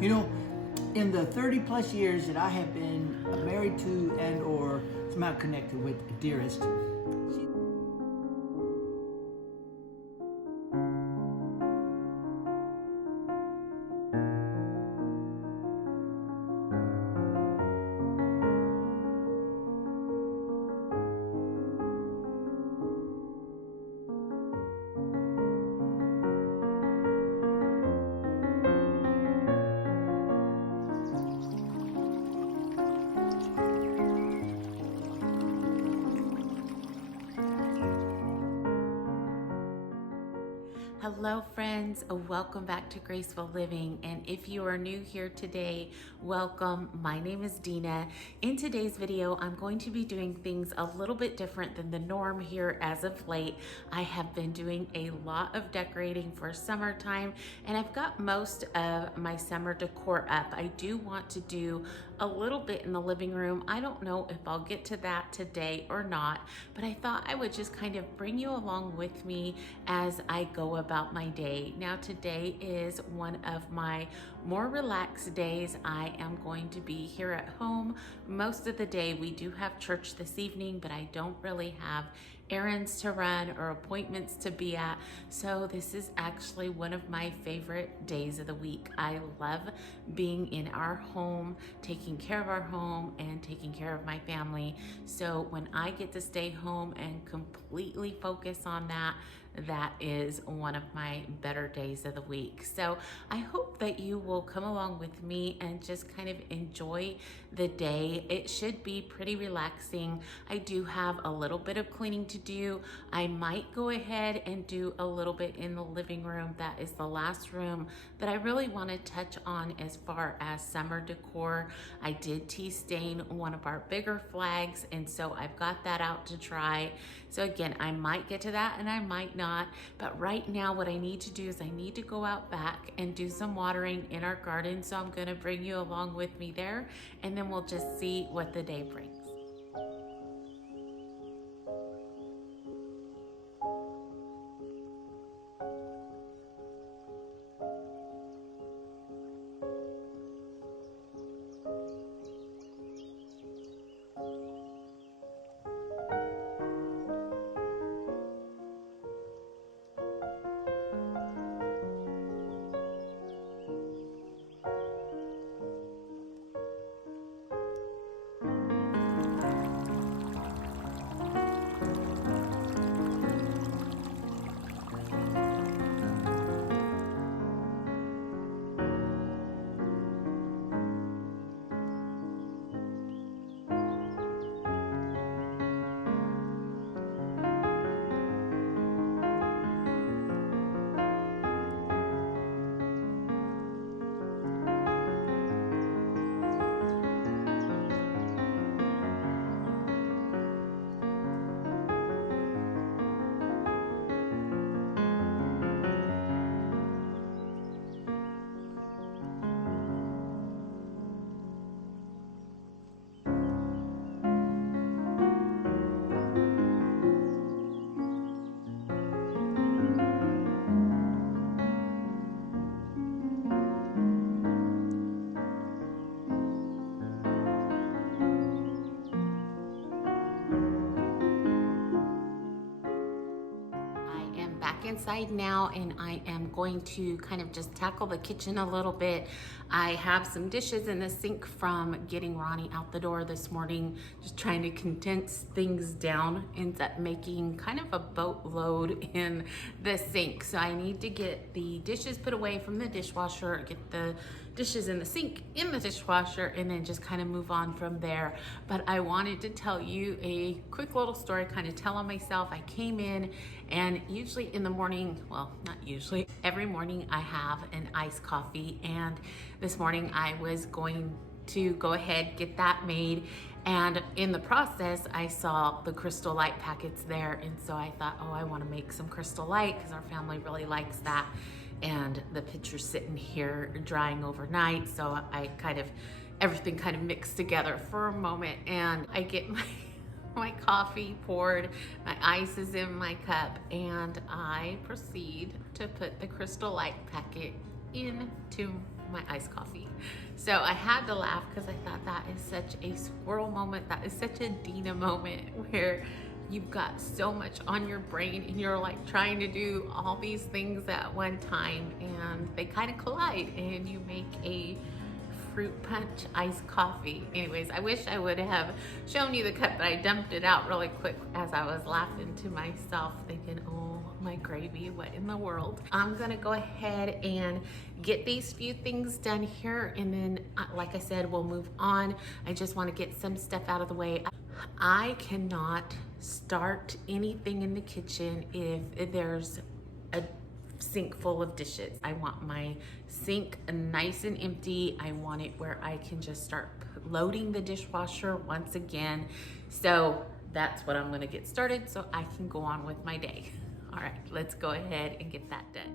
You know, in the 30 plus years that I have been married to and or somehow connected with Dearest, Hello friends, welcome back to Graceful Living, and if you are new here today, welcome. My name is Dina. In today's video, I'm going to be doing things a little bit different than the norm here as of late. I have been doing a lot of decorating for summertime, and I've got most of my summer decor up. I do want to do a little bit in the living room. I don't know if I'll get to that today or not, but I thought I would just kind of bring you along with me as I go about my day. Now today is one of my more relaxed days. I am going to be here at home most of the day. We do have church this evening, but I don't really have errands to run or appointments to be at. So this is actually one of my favorite days of the week. I love being in our home, taking care of our home and taking care of my family. So when I get to stay home and completely focus on that, that is one of my better days of the week. So I hope that you will come along with me and just kind of enjoy the day. It should be pretty relaxing. I do have a little bit of cleaning to do. I might go ahead and do a little bit in the living room. That is the last room that I really want to touch on as far as summer decor. I did tea stain one of our bigger flags, and so I've got that out to dry. So again, I might get to that and I might not, but right now what I need to do is I need to go out back and do some watering in our garden. So I'm gonna bring you along with me there, and then we'll just see what the day brings. Inside now, and I am going to kind of just tackle the kitchen a little bit. I have some dishes in the sink from getting Ronnie out the door this morning, just trying to condense things down, ends up making kind of a boatload in the sink. So I need to get the dishes put away from the dishwasher, get the dishes in the sink in the dishwasher, and then just kind of move on from there. But I wanted to tell you a quick little story, kind of tell on myself. I came in, and usually in the morning, well, not usually, every morning I have an iced coffee, and this morning I was going to go ahead, get that made, and in the process I saw the Crystal Light packets there, and so I thought, oh, I want to make some Crystal Light because our family really likes that. And the pitcher's sitting here drying overnight, so I everything kind of mixed together for a moment, and I get my coffee poured, my ice is in my cup, and I proceed to put the Crystal Light packet into my iced coffee. So I had to laugh because I thought that is such a squirrel moment. That is such a Dina moment where you've got so much on your brain and you're like trying to do all these things at one time and they kind of collide and you make a fruit punch iced coffee. Anyways, I wish I would have shown you the cup, but I dumped it out really quick as I was laughing to myself thinking, oh my gravy, what in the world? I'm gonna go ahead and get these few things done here and then like I said, we'll move on. I just want to get some stuff out of the way. I cannot start anything in the kitchen if there's a sink full of dishes. I want my sink nice and empty. I want it where I can just start loading the dishwasher once again. So that's what I'm gonna get started so I can go on with my day. All right, let's go ahead and get that done.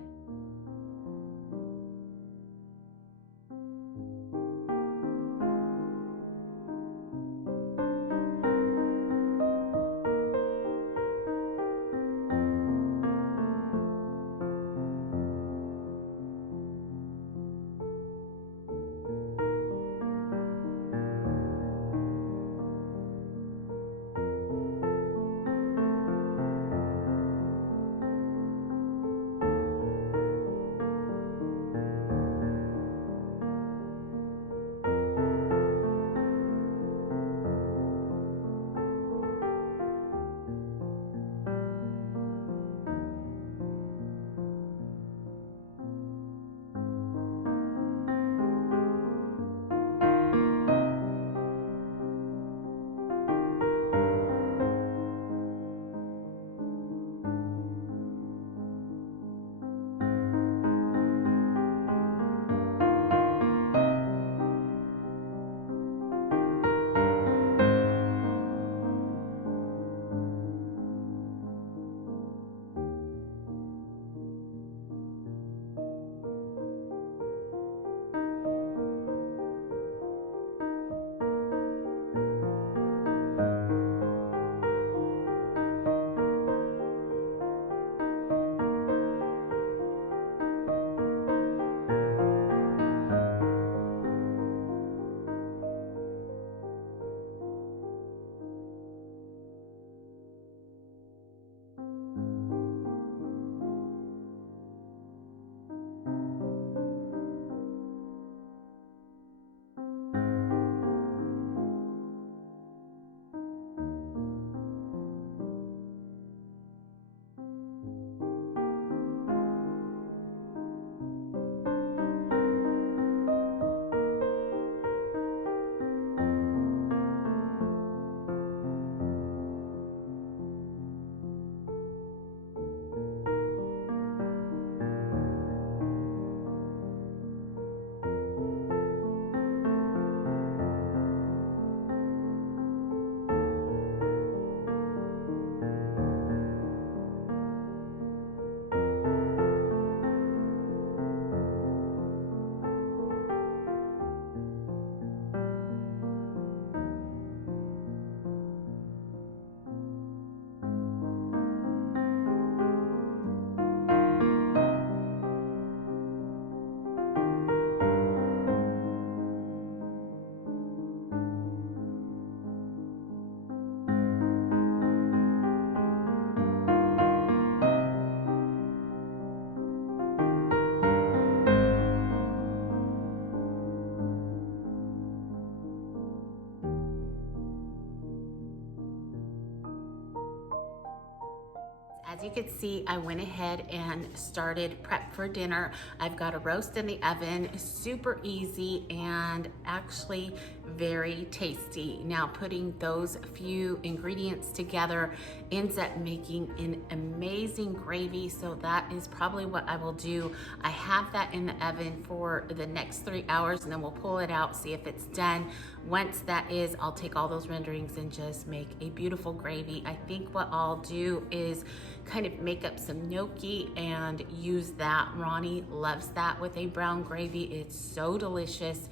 As you can see, I went ahead and started prep for dinner. I've got a roast in the oven, super easy and actually very tasty. Now putting those few ingredients together ends up making an amazing gravy. So that is probably what I will do. I have that in the oven for the next 3 hours and then we'll pull it out, see if it's done. Once that is, I'll take all those renderings and just make a beautiful gravy. I think what I'll do is kind of make up some gnocchi and use that. Ronnie loves that with a brown gravy. It's so delicious.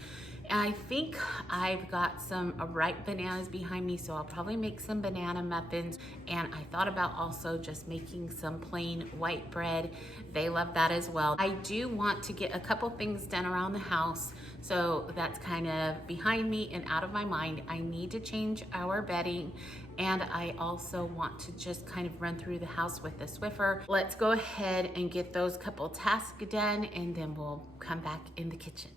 I think I've got some ripe bananas behind me, so I'll probably make some banana muffins. And I thought about also just making some plain white bread. They love that as well. I do want to get a couple things done around the house, so that's kind of behind me and out of my mind. I need to change our bedding, and I also want to just kind of run through the house with the Swiffer. Let's go ahead and get those couple tasks done, and then we'll come back in the kitchen.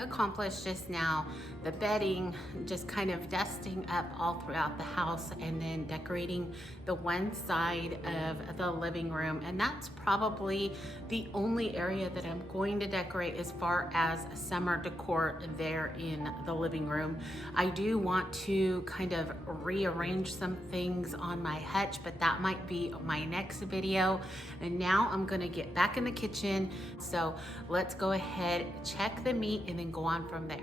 Accomplished just now. The bedding, just kind of dusting up all throughout the house and then decorating the one side of the living room. And that's probably the only area that I'm going to decorate as far as summer decor there in the living room. I do want to kind of rearrange some things on my hutch, but that might be my next video. And now I'm gonna get back in the kitchen. So let's go ahead, check the meat, and then go on from there.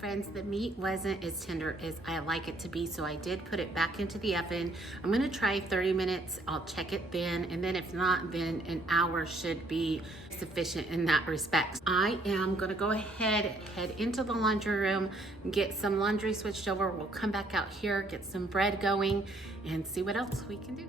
Friends, the meat wasn't as tender as I like it to be, so I did put it back into the oven. I'm gonna try 30 minutes. I'll check it then, and then if not, then an hour should be sufficient in that respect. I am gonna go ahead, head into the laundry room, get some laundry switched over. We'll come back out here, get some bread going, and see what else we can do.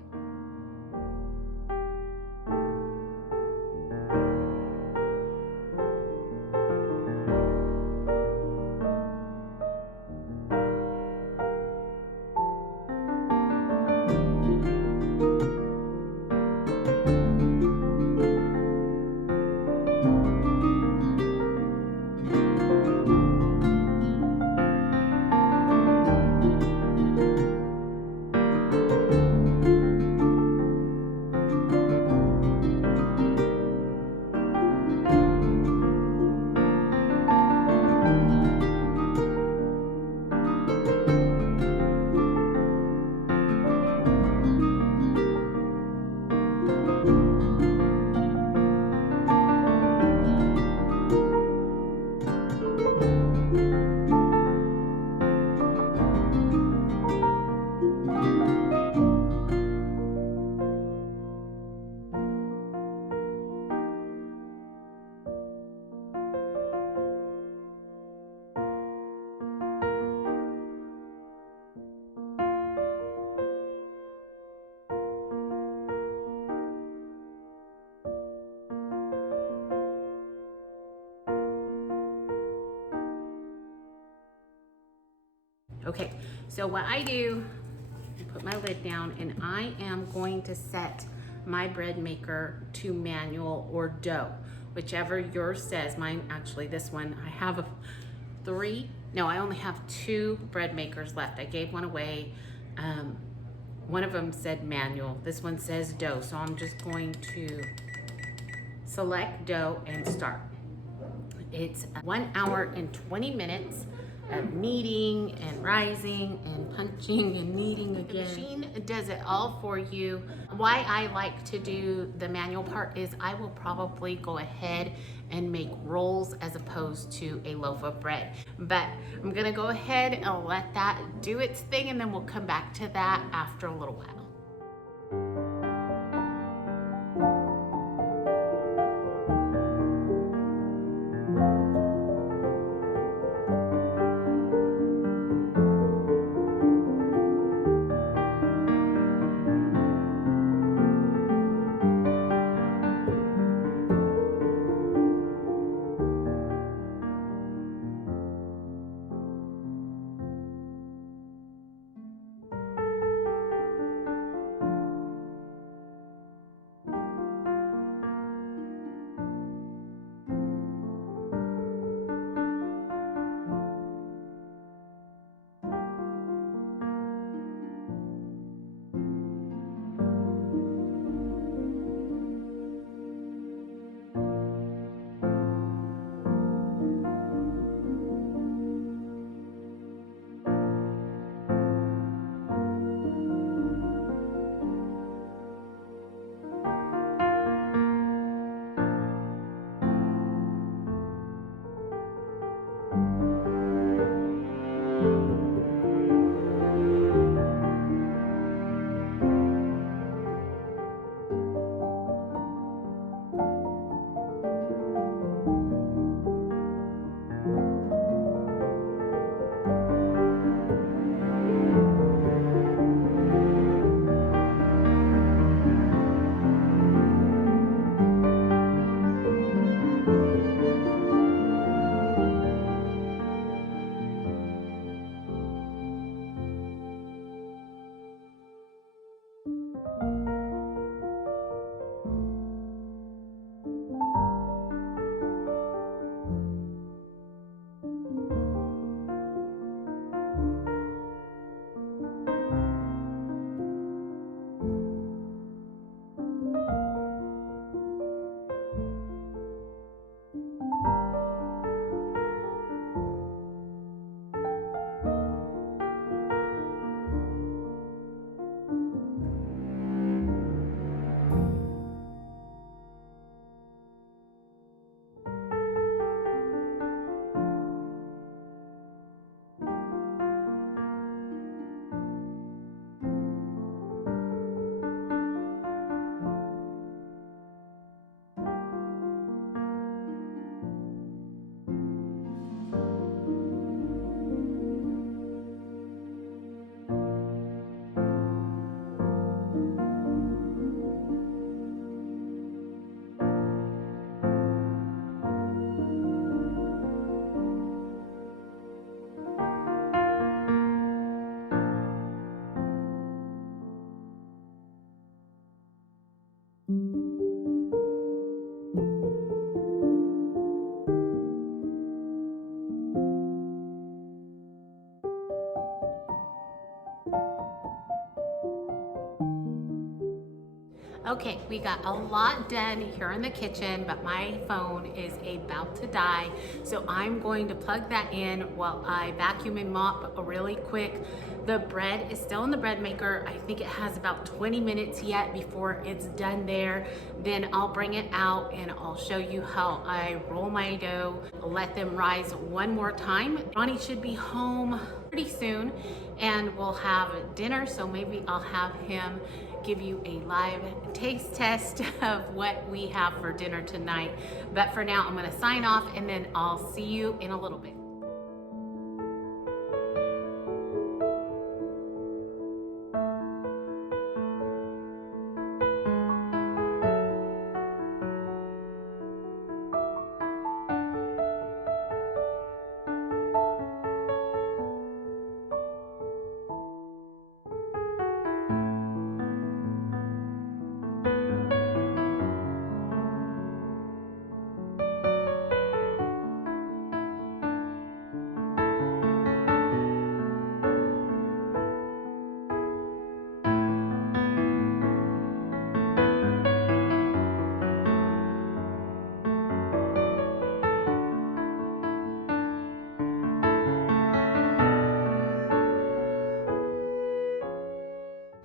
Okay, so what I do, I put my lid down and I am going to set my bread maker to manual or dough, whichever yours says. Mine, actually this one, I have I only have 2 bread makers left. I gave one away. One of them said manual, this one says dough. So I'm just going to select dough and start. It's 1 hour and 20 minutes of kneading and rising and punching and kneading again. The machine does it all for you. Why I like to do the manual part is I will probably go ahead and make rolls as opposed to a loaf of bread. But I'm gonna go ahead and let that do its thing, and then we'll come back to that after a little while. Okay, we got a lot done here in the kitchen, but my phone is about to die. So I'm going to plug that in while I vacuum and mop really quick. The bread is still in the bread maker. I think it has about 20 minutes yet before it's done there. Then I'll bring it out and I'll show you how I roll my dough, let them rise one more time. Ronnie should be home pretty soon and we'll have dinner. So maybe I'll have him give you a live taste test of what we have for dinner tonight. But for now, I'm gonna sign off and then I'll see you in a little bit.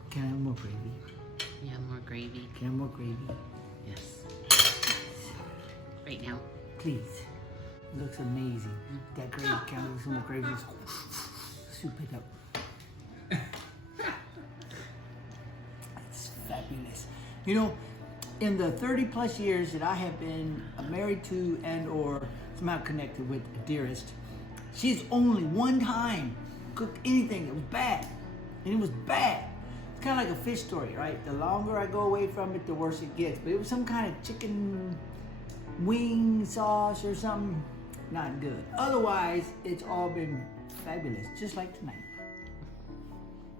Can I have more gravy? Yeah, more gravy. Can I have more gravy? Yes. Right now. Please. It looks amazing. That gravy, can I have some more gravy? Soup it up. It's fabulous. You know, in the 30 plus years that I have been married to and or somehow connected with Dearest, she's only one time cooked anything that was bad. And it was bad. It's kind of like a fish story, right? The longer I go away from it, the worse it gets. But it was some kind of chicken wing sauce or something. Not good. Otherwise, it's all been fabulous, just like tonight.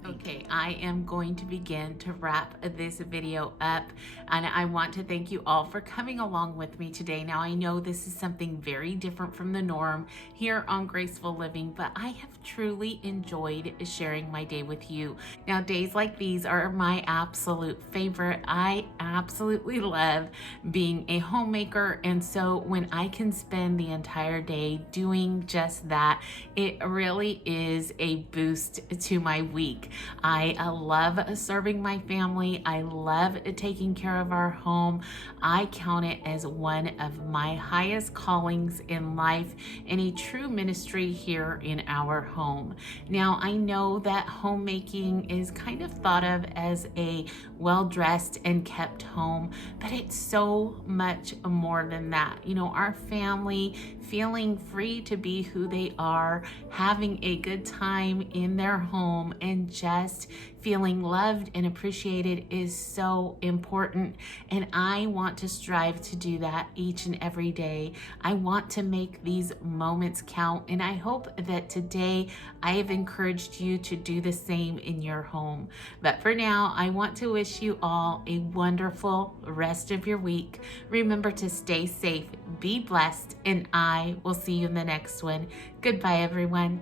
Okay, I am going to begin to wrap this video up, and I want to thank you all for coming along with me today. Now, I know this is something very different from the norm here on Graceful Living, but I have truly enjoyed sharing my day with you. Now, days like these are my absolute favorite. I absolutely love being a homemaker, and so when I can spend the entire day doing just that, it really is a boost to my week. I love serving my family. I love taking care of our home. I count it as one of my highest callings in life and a true ministry here in our home. Now, I know that homemaking is kind of thought of as a well-dressed and kept home, but it's so much more than that. You know, our family feeling free to be who they are, having a good time in their home, and just feeling loved and appreciated is so important. And I want to strive to do that each and every day. I want to make these moments count. And I hope that today I have encouraged you to do the same in your home. But for now, I want to wish you all a wonderful rest of your week. Remember to stay safe, be blessed, and I will see you in the next one. Goodbye, everyone.